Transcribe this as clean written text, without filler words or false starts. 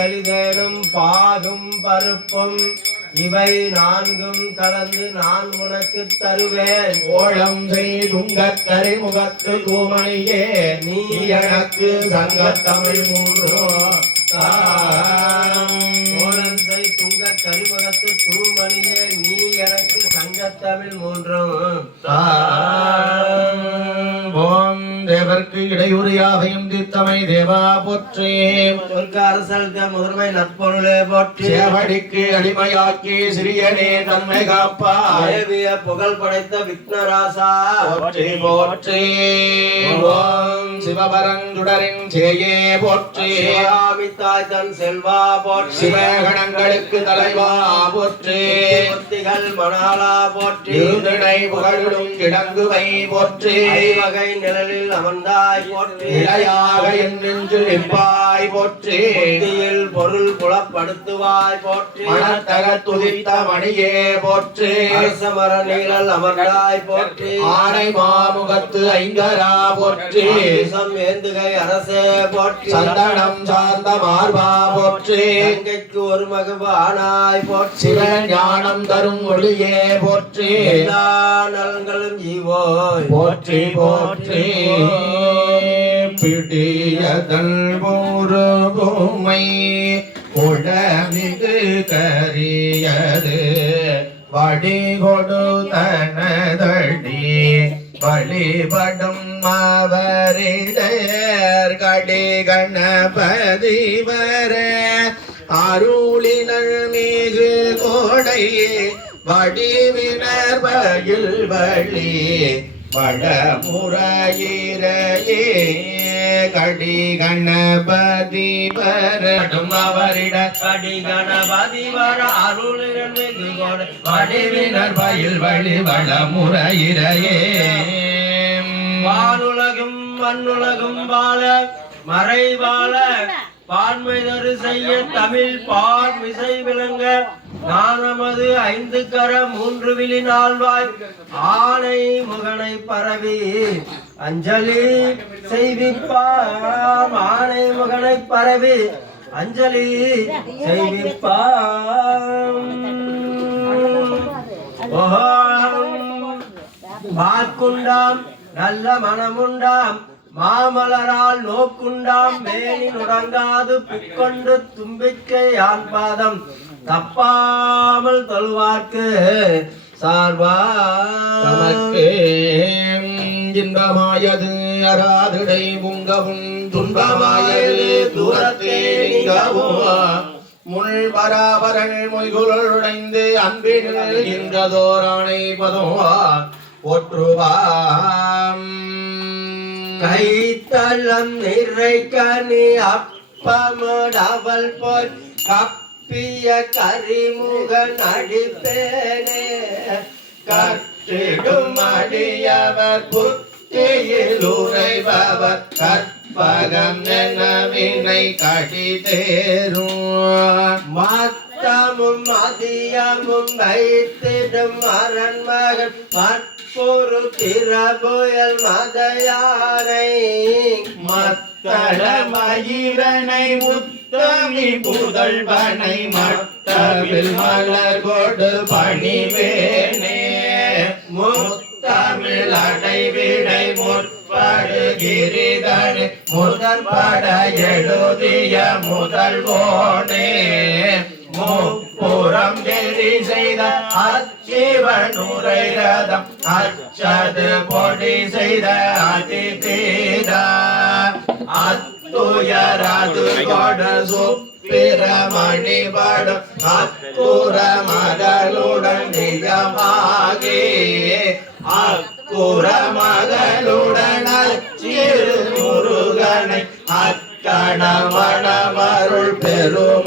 தெளிதேனும் பாகும் பருப்பும் இவை நான்கும் கலந்து நான் உனக்கு தருவேன். ஓழம் செய்துங்கக் கரிமுகத்து தூமணியே நீ எனக்கு சங்கத்தமிழ் மூன்று ஓழம் செய் துங்க கரிமுகத்து தூமணியே நீ எனக்கு சங்கத்தமிழ் மூன்றும் ஓம் தேவர்க்கு இடையூறியாவையும் தீர்த்தமை தேவா போற்றே. அரசல்க முதன்மை நற்பொருளே போற்றி. சேவடிக்கு அடிமையாக்கி சிறியனே தன்மை காப்பா தேவிய புகழ் படைத்த விக்னராசா போற்றி போற்றி. ஓம் சிவபரஞ்சுடரின் சேயே போற்றி. சிவாமித்தாய் தன் செல்வா போற்றி. சிவகணங்களுக்கு தலைவா போற்றி. முத்திகள் மணாலா போற்றி. இருதிடை புகழும் கிடங்குவை போற்றி. ஐவகை நிழலில் அமர்ந்தாய் போற்றி. இளையாக என் நெஞ்சு நிற்பாய் போற்றி. புத்தியில் பொருள் புலப்படுத்துவாய் போற்றி. மனத்தக துதித்த மணியே போற்றி. அரசமர நீழல் அமர்ந்தாய் போற்றி. ஆனை மாமுகத்து ஐங்கரா போற்றி. ஏந்துகை அரசே போற்றி. சந்தனம் சார்ந்த மார்பா போற்றி. கங்கைக்கு ஒரு மகவு ஆனாய் போற்றி. சிவ ஞானம் தரும் ஒளியே போற்றி. எல்லா நலன்களும் ஈவோய் போற்றி போற்றி. பிடியதல் ஒரு பூமை உடமிகு கரியது வடி கொடுத்தனதடி வழிபடும் அவரிடர் கடி கணபதி வர அருளினல் மிகு கோடை வடிவினர் வயில் வழி வடமுறையிரையே கடி கணபதி வரடும் அவரிட கடி கணபதி வர அருளினல் மிகு கோடை வடிவினர் வயில் வழி வடமுறையிரையே. வானுலகும் மண்ணுலகும் வாழ மறை வாழ பான்மைதரு செய்ய தமிழ் பால் மிசை விளங்க ஞானமது ஐந்து கர மூன்று விழி நால்வாய் ஆனை முகனை பரவி அஞ்சலி செய்விப்பாம். ஆனை முகனை பரவி அஞ்சலி செய்விப்பாம். வாக்குண்டாம் நல்ல மனமுண்டாம் மாமலரால் நோக்குண்டாம் மேனி நுடங்காது பிற்கொண்டு தும்பிக்கை ஆண் பாதம் தப்பாமல் தொழுவார்க்கு சார்பாக்கு இன்பமாயது அராதிடை உங்கவும் துன்பமாயது தூரத்தே நீங்கவும் முள் பராபரள் மொய்குளுடைந்து அன்பினில் இன்றதோரானை பதோவா ஒற்றுவாம். கைத்தளம் நிறைக்கனி அப்பமடவல் போல் கப்பிய கரிமுகன் அடிப்பேனே கற்றிடும் அடியவர் புத்தியில் உரைபவர் கற்பகம் எனவினை கடி தேரும். மத்தமும் மதியமும் வைத்திடும் அரண்மகன் மற்பொரு திரபுயல் மதையானை மத்தள மயிரனை உத்தமி புதல்வனை மட்டவில் மலர் கொடு பணிவேனே முத்தமிழ் அடைவிடை முற்படுகிரிதனி முதற்பட எழுதிய முதல்வோனே முப்புறம் எரி செய்த அச்சிவனுரை ரதம் அச்சது பொடி செய்த அதிதீத அத்துயரது கொடு சுப்பிரமணிபடும் அக்குற மகளுடன் நிஜமாகி அக்குற மகளுடன் அச்சிறு முருகனை அக்கணமணமருள் பெரும்